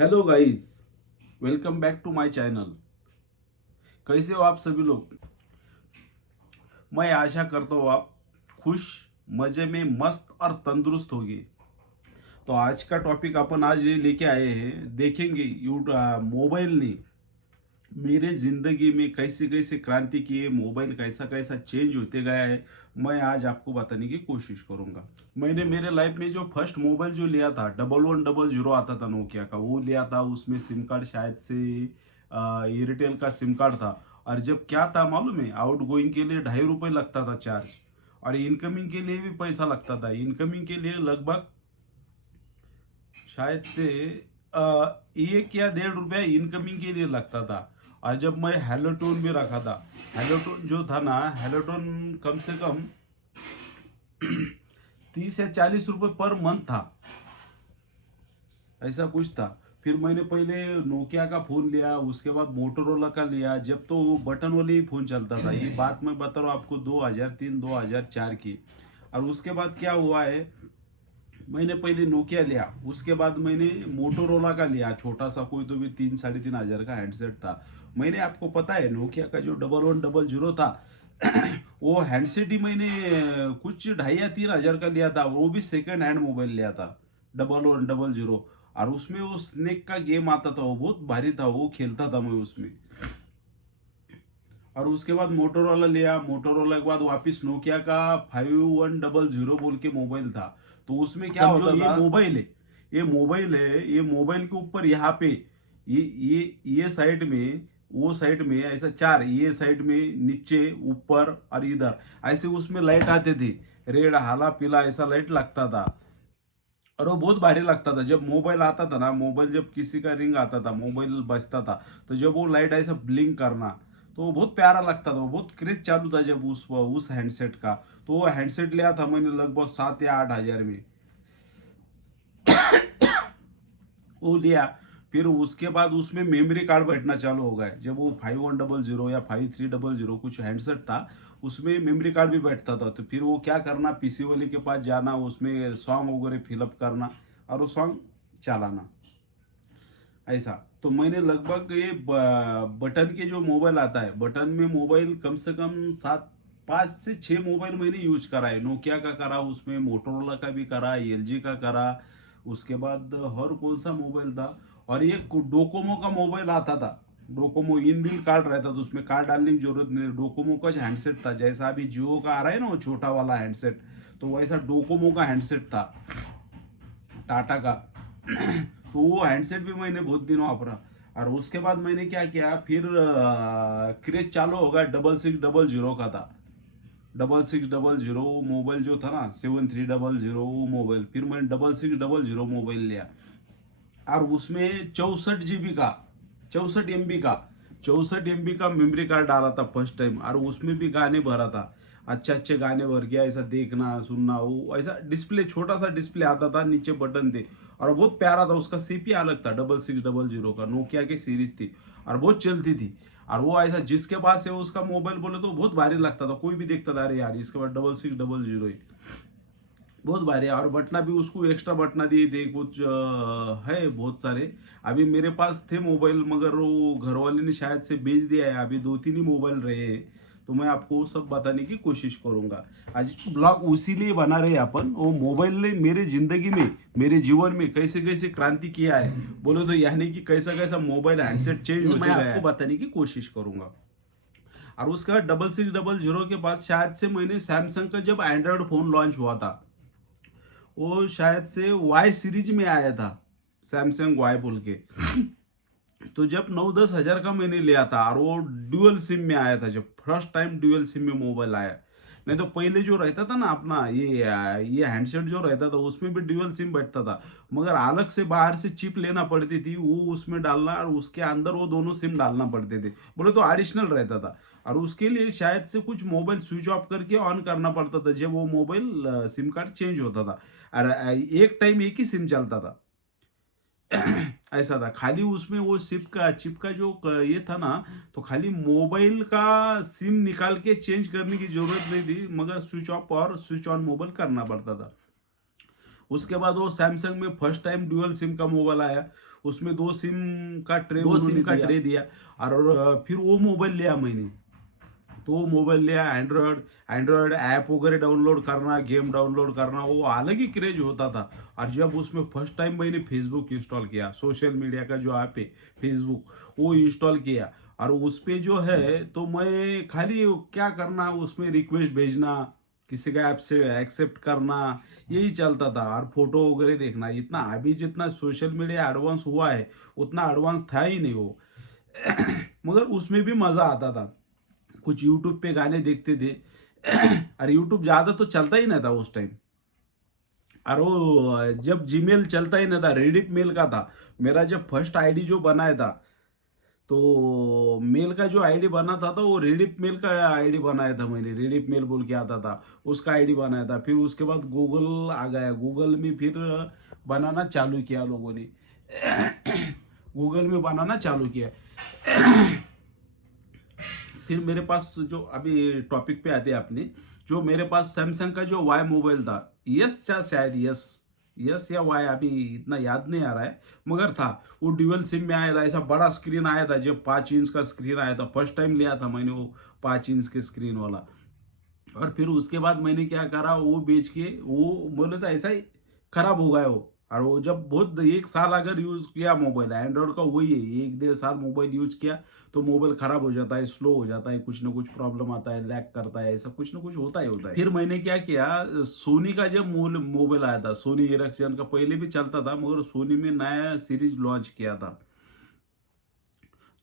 Hello guys, welcome back to my channel. कैसे हो आप सभी लोग? मैं आशा करता हूँ आप खुश, मजे में, मस्त और तंदुरुस्त होगी। तो आज का टॉपिक अपन आज ये लेके आए हैं, देखेंगे मोबाइल ने मेरे जिंदगी में कैसे कैसे क्रांति की है, मोबाइल कैसा कैसा चेंज होते गया है। मैं आज आपको बताने की कोशिश करूंगा। मैंने मेरे लाइफ में जो फर्स्ट मोबाइल जो लिया था 1100 आता था नोकिया का, वो लिया था। उसमें सिम कार्ड शायद से एयरटेल का सिम कार्ड था। और जब क्या था मालूम है, आउट गोइंग के लिए ₹2.5 लगता था चार्ज, और इनकमिंग के लिए भी पैसा लगता था। इनकमिंग के लिए लगभग शायद से 1 या 1.5 रुपया इनकमिंग के लिए लगता था। और जब मैं हेलोटोन भी रखा था, हेलोटोन जो था ना, हेलोटोन कम से कम 30 या 40 रुपए पर मंथ था, ऐसा कुछ था। फिर मैंने पहले नोकिया का फोन लिया, उसके बाद मोटोरोला का लिया, जब तो वो बटन वाले ही फोन चलता था। ये बात मैं बता रहा हूँ आपको 2003-2004 की। और उसके बाद क्या हुआ है, मैंने पहले नोकिया लिया, उसके बाद मैंने मोटोरोला का लिया, छोटा सा कोई तो भी 3-3.5 हजार का हैंडसेट था। मैंने, आपको पता है, नोकिया का जो 1100 था वो हैंडसेट ही मैंने कुछ 2.5 या 3 हजार का लिया था। वो भी सेकंड हैंड मोबाइल लिया था, 1100। और उसमें वो स्नेक का गेम आता था, वो बहुत भारी था, वो खेलता था मैं उसमें। और उसके बाद मोटोरोला लिया, मोटोरोला के बाद वापस नोकिया का 5100 बोल के मोबाइल था। तो उसमें क्या होता था, ये मोबाइल है, ये मोबाइल के ऊपर यहाँ पे ये साइड में, वो साइड में ऐसा चार, ये साइड में, नीचे, ऊपर और इधर ऐसे उसमें लाइट आते थे। रेड, हाला, पीला ऐसा लाइट लगता था। और वो बहुत भारी लगता था। जब मोबाइल आता था ना, मोबाइल जब किसी का रिंग आता था, मोबाइल बजता था, तो जब वो लाइट ऐसा ब्लिंक करना, तो वो बहुत प्यारा लगता था। वो बहुत क्रेज चालू था जब उस हैंडसेट का। तो वो हैंडसेट लिया था मैंने लगभग 7 या 8 हजार में, वो लिया। फिर उसके बाद उसमें मेमोरी कार्ड बैठना चालू हो गया। जब वो 5100 या 5300 कुछ हैंडसेट था, उसमें मेमोरी कार्ड भी बैठता था। तो फिर वो क्या करना, पीसी वाले के पास जाना, उसमें सॉन्ग वगैरह फिलअप करना और वो सॉन्ग चलाना, ऐसा। तो मैंने लगभग ये बटन के जो मोबाइल आता है, बटन में मोबाइल कम से कम 5 से 6 मोबाइल मैंने यूज करा है। नोकिया का करा, उसमें मोटोरोला का भी करा, एलजी का करा। उसके बाद और कौन सा मोबाइल था, और एक डोकोमो का मोबाइल आता था। डोकोमो इनबिल्ट कार्ड रहता था, उसमें कार्ड डालने की जरूरत नहीं। डोकोमो का हैंडसेट था, जैसा अभी जियो का आ रहा है ना वो छोटा वाला हैंडसेट, तो वैसा डोकोमो का हैंडसेट था, टाटा का। तो वो हैंडसेट भी मैंने बहुत दिन वापरा। और उसके बाद मैंने क्या किया, फिर क्रेज चालू होगा 6600 का था। 6600 मोबाइल जो था ना, 7300 वो मोबाइल, फिर मैंने 6600 मोबाइल लिया। और उसमें 64 GB का, 64 MB का, 64 MB का मेमोरी कार्ड डाला था फर्स्ट टाइम। और उसमें भी गाने भरा था, अच्छे अच्छे गाने भर गया, ऐसा देखना सुनना। वो ऐसा डिस्प्ले, छोटा सा डिस्प्ले आता था, नीचे बटन थे, और बहुत प्यारा था। उसका सीपी अलग था, 6600 का, नोकिया की सीरीज थी, और बहुत चलती थी। और वो ऐसा जिसके पास है उसका मोबाइल बोले तो बहुत भारी लगता था, कोई भी देखता था, अरे यार इसके बाद 6600 है, बहुत भारी है। और बटना भी उसको एक्स्ट्रा बटना दिए थे कुछ, है बहुत सारे। अभी मेरे पास थे मोबाइल, मगर वो घर वाले ने शायद से बेच दिया है। अभी 2-3 ही मोबाइल रहे हैं, तो मैं आपको सब बताने की कोशिश करूंगा। आज ब्लॉग उसी लिए बना रहे अपन, वो मोबाइल ने मेरे जिंदगी में, मेरे जीवन में कैसे कैसे क्रांति किया है बोले तो, यानी कि कैसा कैसा मोबाइल हैंडसेट चेंज होते गया है, मैं आपको बताने की कोशिश करूंगा। और उसके बाद 6600 के बाद शायद से मैंने सैमसंग का जब एंड्रॉयड फोन लॉन्च हुआ था, वो शायद से वाई सीरीज में आया था, सैमसंग वाई बोल के। तो जब 9-10 हजार का मैंने लिया था, और वो ड्यूअल सिम में आया था, जब फर्स्ट टाइम ड्यूअल सिम में मोबाइल आया। नहीं तो पहले जो रहता था ना अपना ये हैंडसेट जो रहता था, उसमें भी ड्यूअल सिम बैठता था, मगर अलग से बाहर से चिप लेना पड़ती थी, वो उसमें डालना, और उसके अंदर वो दोनों सिम डालना पड़ते थे, बोले तो एडिशनल रहता था। और उसके लिए शायद से कुछ मोबाइल स्विच ऑफ करके ऑन करना पड़ता था, जब वो मोबाइल सिम कार्ड चेंज होता था। और एक टाइम एक ही सिम चलता था। ऐसा था, खाली उसमें वो चिप का जो ये था ना, तो खाली मोबाइल का सिम निकाल के चेंज करने की जरूरत नहीं थी, मगर स्विच ऑफ और स्विच ऑन मोबाइल करना पड़ता था। उसके बाद वो सैमसंग में फर्स्ट टाइम ड्यूअल सिम का मोबाइल आया, उसमें 2 सिम का ट्रे दिया। और फिर वो मोबाइल लिया मैंने। तो वो मोबाइल लिया, एंड्रॉयड ऐप वगैरह डाउनलोड करना, गेम डाउनलोड करना, वो अलग ही क्रेज होता था। और जब उसमें फर्स्ट टाइम मैंने फेसबुक इंस्टॉल किया, सोशल मीडिया का जो ऐप है फेसबुक, वो इंस्टॉल किया। और उस पे जो है तो मैं खाली क्या करना, उसमें रिक्वेस्ट भेजना, किसी का ऐप से एक्सेप्ट करना, यही चलता था। और फोटो वगैरह देखना, इतना अभी जितना सोशल मीडिया एडवांस हुआ है उतना एडवांस था ही नहीं वो। मगर उसमें भी मजा आता था। कुछ यूट्यूब पे गाने देखते थे। और यूट्यूब ज्यादा तो चलता ही नहीं था उस टाइम। और वो जब जीमेल चलता ही नहीं था, रेडिट मेल का था। मेरा जब फर्स्ट आईडी जो बनाया था, तो मेल का जो आईडी बना था तो वो रेडिट मेल का आईडी बनाया था मैंने। रेडिट मेल बोल के आता था, उसका आईडी बनाया था। फिर उसके बाद गूगल आ गया, गूगल में फिर बनाना चालू किया लोगों ने। गूगल में बनाना चालू किया। फिर मेरे पास जो अभी टॉपिक पे आते हैं अपने, जो मेरे पास सैमसंग का जो वाई मोबाइल था, यस था शायद, यस यस या वाई, अभी इतना याद नहीं आ रहा है, मगर था। वो ड्यूअल सिम में आया था, ऐसा बड़ा स्क्रीन आया था। जब 5 इंच का स्क्रीन आया था, फर्स्ट टाइम लिया था मैंने वो 5 इंच के स्क्रीन वाला। और फिर उसके बाद मैंने क्या करा, वो बेच के, वो बोले तो ऐसा ही खराब हो गया वो। और वो जब बहुत 1 साल अगर यूज किया मोबाइल, एंड्रॉइड का वही है, 1 1.5 साल मोबाइल यूज किया तो मोबाइल खराब हो जाता है, स्लो हो जाता है, कुछ ना कुछ प्रॉब्लम आता है, लैग करता है, ऐसा कुछ ना कुछ होता है। फिर मैंने क्या किया, सोनी का जब मोबाइल आया था, सोनी इरेक्शन का पहले भी चलता था, मगर सोनी में नया सीरीज लॉन्च किया था।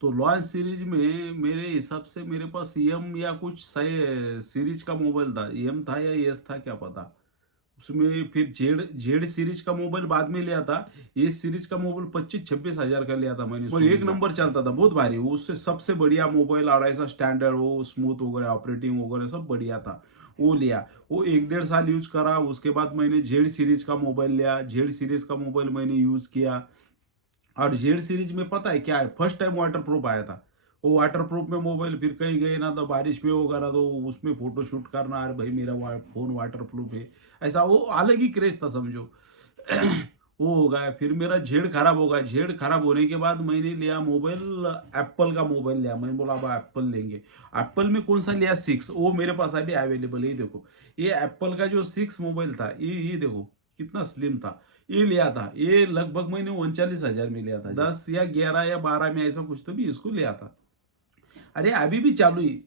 तो लॉन्च सीरीज में मेरे हिसाब से मेरे पास एम या कुछ सही सीरीज का मोबाइल था, एम था या एस था क्या पता। उसमें फिर जेड जेड सीरीज का मोबाइल बाद में लिया था। ये सीरीज का मोबाइल 25-26 हजार का लिया था मैंने, और एक नंबर चलता था, बहुत भारी, वो उससे सबसे बढ़िया मोबाइल। और ऐसा स्टैंडर्ड, वो स्मूथ वगैरह, ऑपरेटिंग वगैरह सब बढ़िया था, वो लिया। वो 1 1.5 साल यूज करा। उसके बाद मैंने जेड सीरीज का मोबाइल लिया। जेड सीरीज का मोबाइल मैंने यूज किया। और जेड सीरीज में पता है क्या है, फर्स्ट टाइम वाटर प्रूफ आया था। वो वाटर प्रूफ में मोबाइल, फिर कहीं गए ना तो बारिश में होगा ना तो उसमें फोटो शूट करना, अरे भाई मेरा फोन वाटर प्रूफ है, ऐसा वो अलग ही क्रेज था समझो। वो हो गया। फिर मेरा जेड खराब हो गया। जेड खराब होने के बाद मैंने लिया मोबाइल, एप्पल का मोबाइल लिया। मैंने बोला अब एप्पल लेंगे। एप्पल में कौन सा लिया, 6, वो मेरे पास अभी अवेलेबल है। ये देखो, ये एप्पल का जो 6 मोबाइल था, ये देखो कितना स्लिम था। ये लिया था, ये लगभग मैंने 39 हजार में लिया था, 10 या 11 या 12 में ऐसा कुछ तो भी इसको लिया था। अरे अभी भी चालू ही।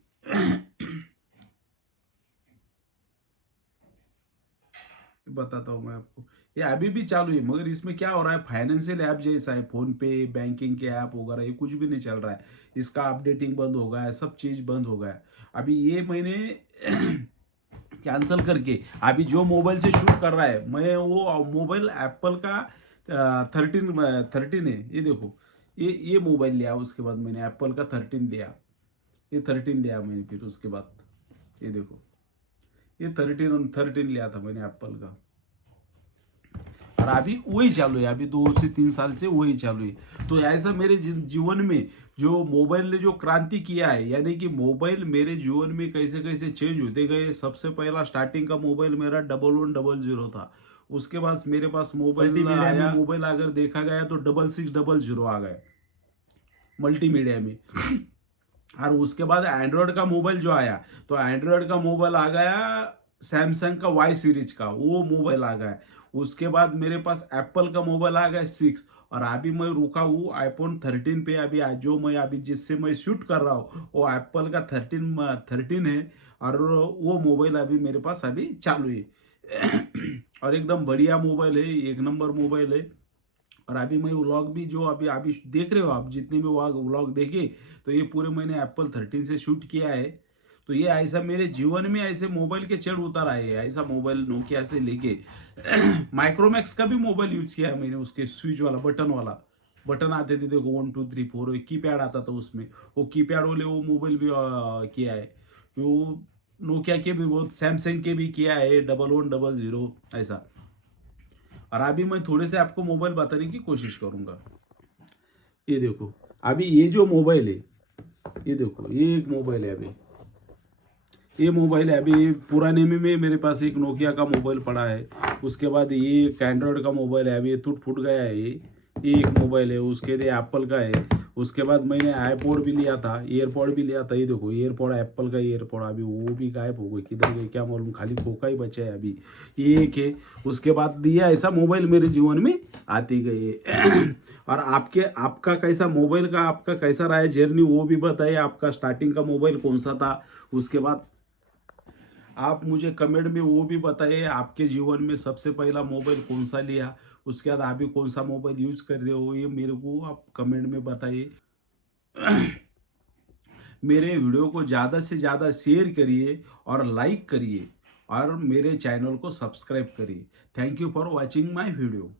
बताता हूँ मैं आपको, ये अभी भी चालू है। मगर इसमें क्या हो रहा है, फाइनेंशियल ऐप जैसा है, फोन पे बैंकिंग के ऐप वगैरह ये कुछ भी नहीं चल रहा है। इसका अपडेटिंग बंद हो गया है, सब चीज बंद हो गया है। अभी ये मैंने कैंसल करके, अभी जो मोबाइल से शूट कर रहा है मैं, वो मोबाइल एप्पल का 13 है। ये देखो, ये मोबाइल लिया। उसके बाद मैंने एप्पल का 13 लिया। ये 13 लिया मैंने। फिर उसके बाद ये देखो, ये 13 लिया था मैंने एप्पल का। और अभी वही चालू है, अभी 2 से 3 साल से वही चालू है। तो ऐसा मेरे जीवन में जो मोबाइल ने जो क्रांति किया है, यानी कि मोबाइल मेरे जीवन में कैसे कैसे चेंज होते गए। सबसे पहला स्टार्टिंग का मोबाइल मेरा 1100 था। उसके बाद मेरे पास मोबाइल आया, मोबाइल अगर देखा गया तो 6600 आ गए मल्टीमीडिया में। और उसके बाद एंड्रॉयड का मोबाइल जो आया, तो एंड्रॉयड का मोबाइल आ गया सैमसंग का वाई सीरीज का, वो मोबाइल आ गया। उसके बाद मेरे पास एप्पल का मोबाइल आ गया 6। और अभी मैं रुका हूँ आईफोन 13 पे। अभी आज जो मैं अभी जिससे मैं शूट कर रहा हूँ वो एप्पल का 13 है। और वो मोबाइल अभी मेरे पास अभी चालू है। और एकदम बढ़िया मोबाइल है, एक नंबर मोबाइल है। और अभी मैं व्लॉग भी जो अभी अभी देख रहे हो आप, जितने भी व्लॉग देखे, तो ये पूरे मैंने एप्पल 13 से शूट किया है। तो ये ऐसा मेरे जीवन में ऐसे मोबाइल के चढ़ उतार आए हैं। ऐसा मोबाइल नोकिया से लेके माइक्रोमैक्स का भी मोबाइल यूज किया है मैंने, उसके स्विच वाला, बटन वाला। बटन आते थे देखो, 1 2 3 4, कीपैड आता था उसमें, वो कीपैड वाले वो मोबाइल भी किया है। वो नोकिया के भी, वो सैमसंग के भी किया है, 1100 ऐसा। और अभी मैं थोड़े से आपको मोबाइल बताने की कोशिश करूंगा। ये देखो, अभी ये जो मोबाइल है, ये देखो, ये एक मोबाइल है। अभी ये मोबाइल है। अभी पुराने में मेरे पास एक नोकिया का मोबाइल पड़ा है। उसके बाद ये एक एंड्रॉयड का मोबाइल है, अभी ये टूट फूट गया है। ये एक मोबाइल है, उसके लिए एप्पल का है। उसके बाद मैंने आईपॉड भी लिया था, एयरपॉड भी लिया था। ये देखो एयरपॉड, एप्पल का एयरपॉड, अभी वो भी गायब हो गए, किधर गए क्या मालूम, खाली खोखा ही बचा है अभी। ये एक है। उसके बाद दिया ऐसा मोबाइल मेरे जीवन में आते गए। और आपका कैसा मोबाइल का, आपका कैसा रहा है जर्नी, वो भी बताइए। आपका स्टार्टिंग का मोबाइल कौन सा था, उसके बाद आप मुझे कमेंट में वो भी बताइए, आपके जीवन में सबसे पहला मोबाइल कौन सा लिया, उसके बाद अभी कौन सा मोबाइल यूज कर रहे हो, ये मेरे को आप कमेंट में बताइए। मेरे वीडियो को ज़्यादा से ज़्यादा शेयर करिए और लाइक करिए और मेरे चैनल को सब्सक्राइब करिए। Thank you for watching my video.